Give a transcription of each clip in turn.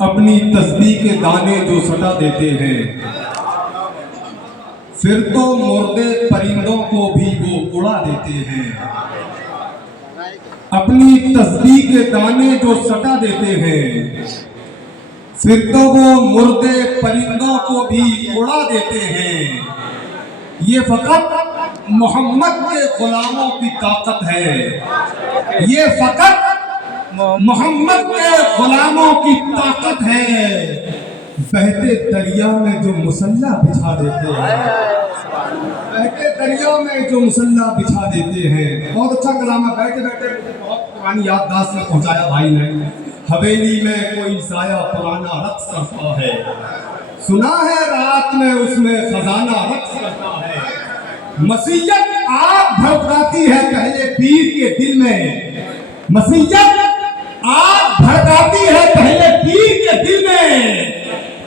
اپنی تسبیح کے دانے جو سٹا دیتے ہیں، پھر تو مردے پرندوں کو بھی وہ اڑا دیتے ہیں۔ اپنی تسبیح کے دانے جو سٹا دیتے ہیں، پھر تو وہ مردے پرندوں کو بھی اڑا دیتے ہیں۔ یہ فقط محمد کے غلاموں کی طاقت ہے، یہ فقط محمد کے غلاموں کی طاقت ہے۔ بہتے دریا میں جو مسلح بچھا دیتے ہیں، بہتے دریا میں جو مسلح بچھا دیتے ہیں۔ بہت اچھا کلام ہے، بیٹھے بیٹھے بہت پرانی یادداشت سے پہنچایا بھائی نے۔ حویلی میں کوئی سایہ پرانا رقص کرتا ہے، سنا ہے رات میں اس میں خزانہ رقص کرتا ہے۔ مسیحیت آگ بھڑکاتی ہے پہلے پیر کے دل میں، مسیحیت آگ بھڑکاتی ہے پہلے پیر کے دل میں۔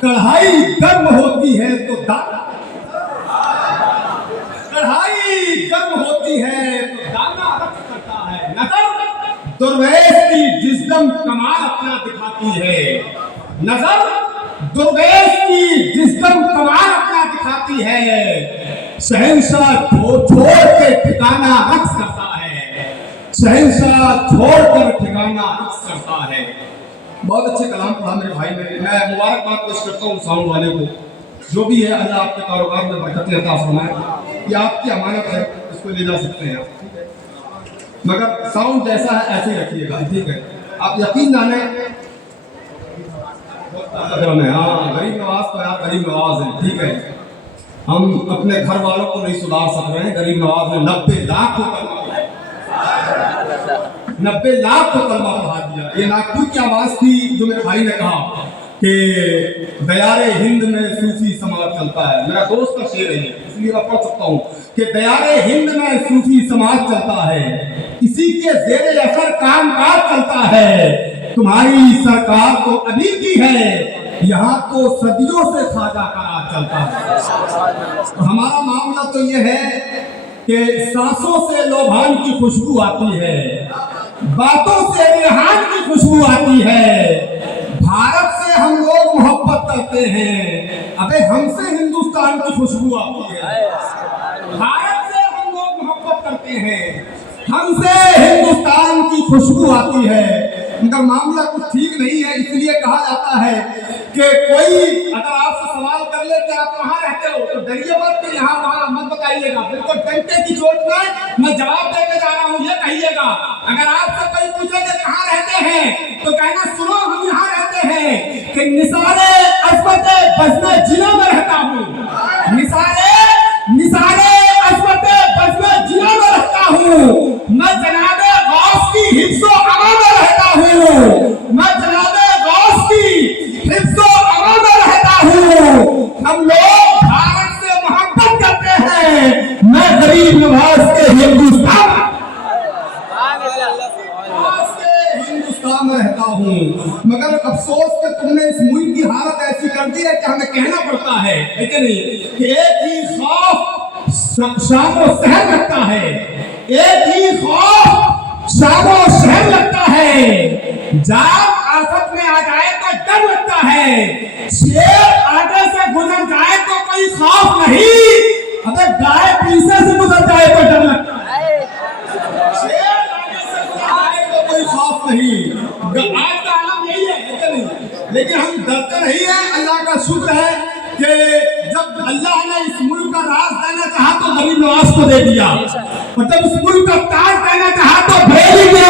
کڑھائی گرم ہوتی ہے تو کڑھائی گرم ہوتی ہے تو دانا رقص کرتا ہے۔ نظر درویش کی جسم کمال اپنا دکھاتی ہے، نظر درویش کی جسم کمال اپنا دکھاتی ہے۔ شہنشاہ چھوڑ کے ٹھکانہ رقص کرتا ہے، شہنشاہ چھوڑ کر ٹھکانہ رقص کرتا ہے۔ بہت اچھے کلام پڑھا میرے بھائی نے۔ میں مبارکباد پیش کرتا ہوں ساؤنڈ والے کو، جو بھی ہے اللہ آپ کے کاروبار میں برکت عطا فرمائے۔ یہ آپ کی امانت ہے، اس کو لے جا سکتے ہیں آپ، مگر ساؤنڈ جیسا ہے ایسے ہی رکھیے گا، ٹھیک ہے؟ آپ یقین جانیں، ہاں غریب نواز تو یار غریب نواز ہے، ٹھیک ہے؟ ہم اپنے گھر والوں کو نہیں سدھار سک رہے ہیں۔ غریب نواز نے 90 لاکھ کو کلمہ پڑھا، 90 لاکھ کو کلمہ پڑھا دیا۔ یہ ناگپور کی آواز تھی جو میرے بھائی نے کہا کہ دیار ہند میں صوفی سماج چلتا ہے۔ میرا دوست کا شعر ہے یہ، اس لیے میں پڑھ سکتا ہوں کہ دیار ہند میں صوفی سماج چلتا ہے، اسی کے زیر اثر کام کاج چلتا ہے۔ تمہاری سرکار تو ابھی کی ہے، یہاں تو صدیوں سے خواجہ کا راج چلتا ہے۔ ہمارا معاملہ تو یہ ہے کہ سانسوں سے لوبھان کی خوشبو آتی ہے، باتوں سے ریحان کی خوشبو آتی ہے۔ بھارت سے ہم لوگ محبت کرتے ہیں، ابے ہم سے ہندوستان کی خوشبو آتی ہے۔ بھارت سے ہم لوگ محبت کرتے ہیں، ہم سے ہندوستان کی خوشبو آتی ہے۔ ان کا معاملہ کچھ ٹھیک نہیں ہے، اس لیے کہا جاتا ہے کہ کوئی اگر آپ سے سوال کر لے کہ آپ کہاں رہتے ہو تو ڈریے مت کہ یہاں وہاں مت بتائیے گا، بالکل ڈنڈے کی چوٹ میں جواب دے کے جا رہا ہوں، یہ کہیے گا۔ اگر آپ سے کوئی پوچھے کہ کہاں رہتے ہیں تو کہنا سنو ہم یہاں رہتے ہیں کہ نثار عظمت بزم جنوں میں رہتا ہوں، نثار عظمت بزم جنوں میں رہتا ہوں۔ میں جناب غوث کی حفظ و امان میں رہتا ہوں، میں جناب غوث کی حفظ و امان میں رہتا ہوں۔ ہم لوگ بھارت سے محبت کرتے ہیں، میں غریب نواز کے ہندوستان میں رہتا ہوں۔ مگر افسوس کہ تم نے اس ملک کی حالت ایسی کر دی ہے کہ ہمیں کہنا پڑتا ہے کہ نہیں کہ ایک ہی خوف شام و سحر لگتا ہے، ایک ہی خوف شام و سحر لگتا ہے۔ جاب آفت میں آ جائے تو ڈر لگتا ہے، شیر آگے سے گزر جائے تو کوئی خوف نہیں، اگر گائے پیچھے سے گزر جائے تو ڈر لگتا ہے، شیر آگے سے گزر جائے تو کوئی خوف نہیں۔ آج کا عالم یہی ہے، لیکن ہم ڈرتے نہیں ہیں۔ اللہ کا شکر ہے کہ جب اللہ نے اس ملک کا راز دینا چاہا تو غریب نواز کو دے دیا، اور جب اس ملک کا تاج دینا چاہا تو بریلی کے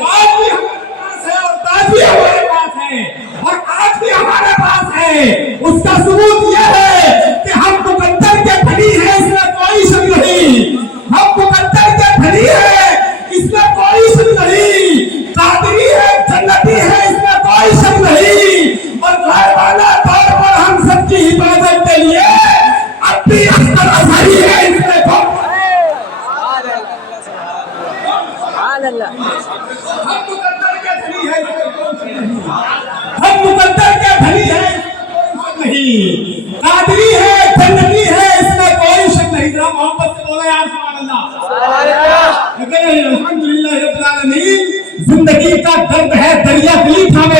راج بھی ہمارے پاس ہے اور تاج بھی ہمارے پاس ہے اور آج بھی ہمارے پاس ہے۔ اس کا ثبوت یہ ہے کہ ہم مقدر کے بھلی ہیں، اس میں کوئی شک نہیں، ہم مقدر کے بھلی ہیں، اس میں کوئی شک نہیں، قادری ہے جنتی ہے، اس میں کوئی شک نہیں، اور غائبانہ طور پر ہم سب کی حفاظت کے لیے اب بھی اختر اظہری ہے، اس میں کوئی ہم مقدر کے بھلی ہے، ہم مقدر کے بھلی ہے، نہیں قادری ہے جنتی ہے، اس میں کوئی شک نہیں۔ ذرا محبت سے بولے یار سبحان اللہ۔ الحمدللہ رب العالمین۔ زندگی کا درد ہے دریا دلی تھامے